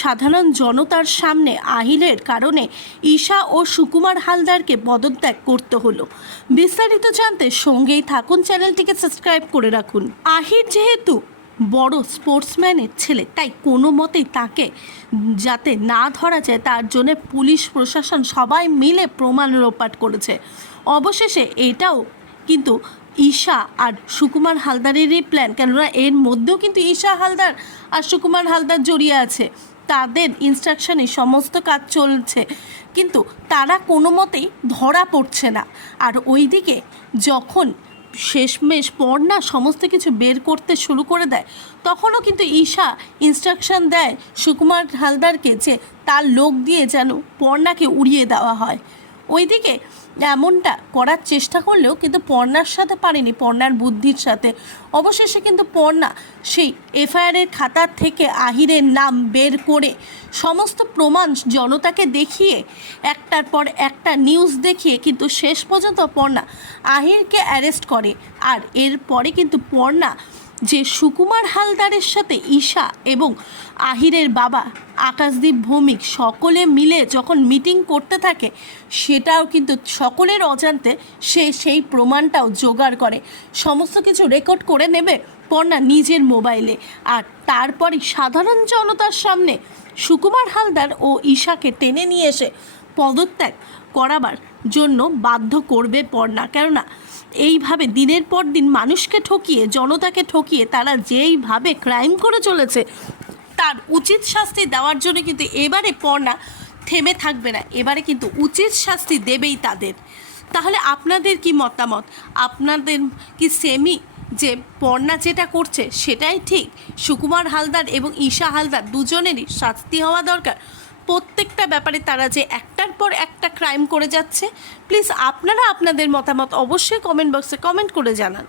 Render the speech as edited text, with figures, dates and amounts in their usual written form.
সাধারণ জনতার সামনে আহিলের কারণে ঈশা ও সুকুমার হালদারকে পদত্যাগ করতে হলো। বিস্তারিত জানতে সঙ্গেই থাকুন, চ্যানেলটিকে সাবস্ক্রাইব করে রাখুন। আহির যেহেতু বড় স্পোর্টসম্যানের ছেলে, তাই কোনো মতেই তাকে যাতে না ধরা যায় তার জন্য পুলিশ প্রশাসন সবাই মিলে প্রমাণ লোপাট করেছে। অবশেষে এটাও কিন্তু ঈশা আর সুকুমার হালদারেরই প্ল্যান, কেননা এর মধ্যেও কিন্তু ঈশা হালদার আর সুকুমার হালদার জড়িয়ে আছে। তাদের ইনস্ট্রাকশনে সমস্ত কাজ চলছে, কিন্তু তারা কোনো মতেই ধরা পড়ছে না। আর ওইদিকে যখন শেষমেশ পর্ণা সমস্ত কিছু বের করতে শুরু করে দেয়, তখনও কিন্তু ঈশা ইনস্ট্রাকশন দেয় সুকুমার হালদারকে যে তার লোক দিয়ে যেন পর্ণাকে উড়িয়ে দেওয়া হয়। ওইদিকে এমনটা করার চেষ্টা করলেও কিন্তু পর্ণার সাথে পারেনি, পর্ণার বুদ্ধির সাথে। অবশেষে কিন্তু পর্ণা সেই এফআইআরের খাতার থেকে আহিরের নাম বের করে সমস্ত প্রমাণ জনতাকে দেখিয়ে একটার পর একটা নিউজ দেখিয়ে কিন্তু শেষ পর্যন্ত পর্ণা আহিরকে অ্যারেস্ট করে। আর এরপরে কিন্তু পর্ণা যে সুকুমার হালদারের সাথে ঈশা এবং আহিরের বাবা আকাশদীপ ভৌমিক সকলে মিলে যখন মিটিং করতে থাকে, সেটাও কিন্তু সকলের অজান্তে সে সেই প্রমাণটাও জোগাড় করে, সমস্ত কিছু রেকর্ড করে নেবে পর্ণা নিজের মোবাইলে। আর তারপরই সাধারণ জনতার সামনে সুকুমার হালদার ও ঈশাকে টেনে নিয়ে এসে পদত্যাগ করাবার জন্য বাধ্য করবে পর্ণা। কেননা এইভাবে দিনের পর দিন মানুষকে ঠকিয়ে, জনতাকে ঠকিয়ে তারা যেইভাবে ক্রাইম করে চলেছে, তার উচিত শাস্তি দেওয়ার জন্য কিন্তু এবারে পর্ণা থেমে থাকবে না। এবারে কিন্তু উচিত শাস্তি দেবেই তাদের। তাহলে আপনাদের কি মতামত? আপনাদের কি সেমই যে পর্ণা যেটা করছে সেটাই ঠিক? সুকুমার হালদার এবং ঈশা হালদার দুজনেরই শাস্তি হওয়া দরকার। প্রত্যেকটা ব্যাপারে তারা যে একটার পর একটা ক্রাইম করে যাচ্ছে। প্লিজ আপনারা আপনাদের মতামত অবশ্যই কমেন্ট বক্সে কমেন্ট করে জানান।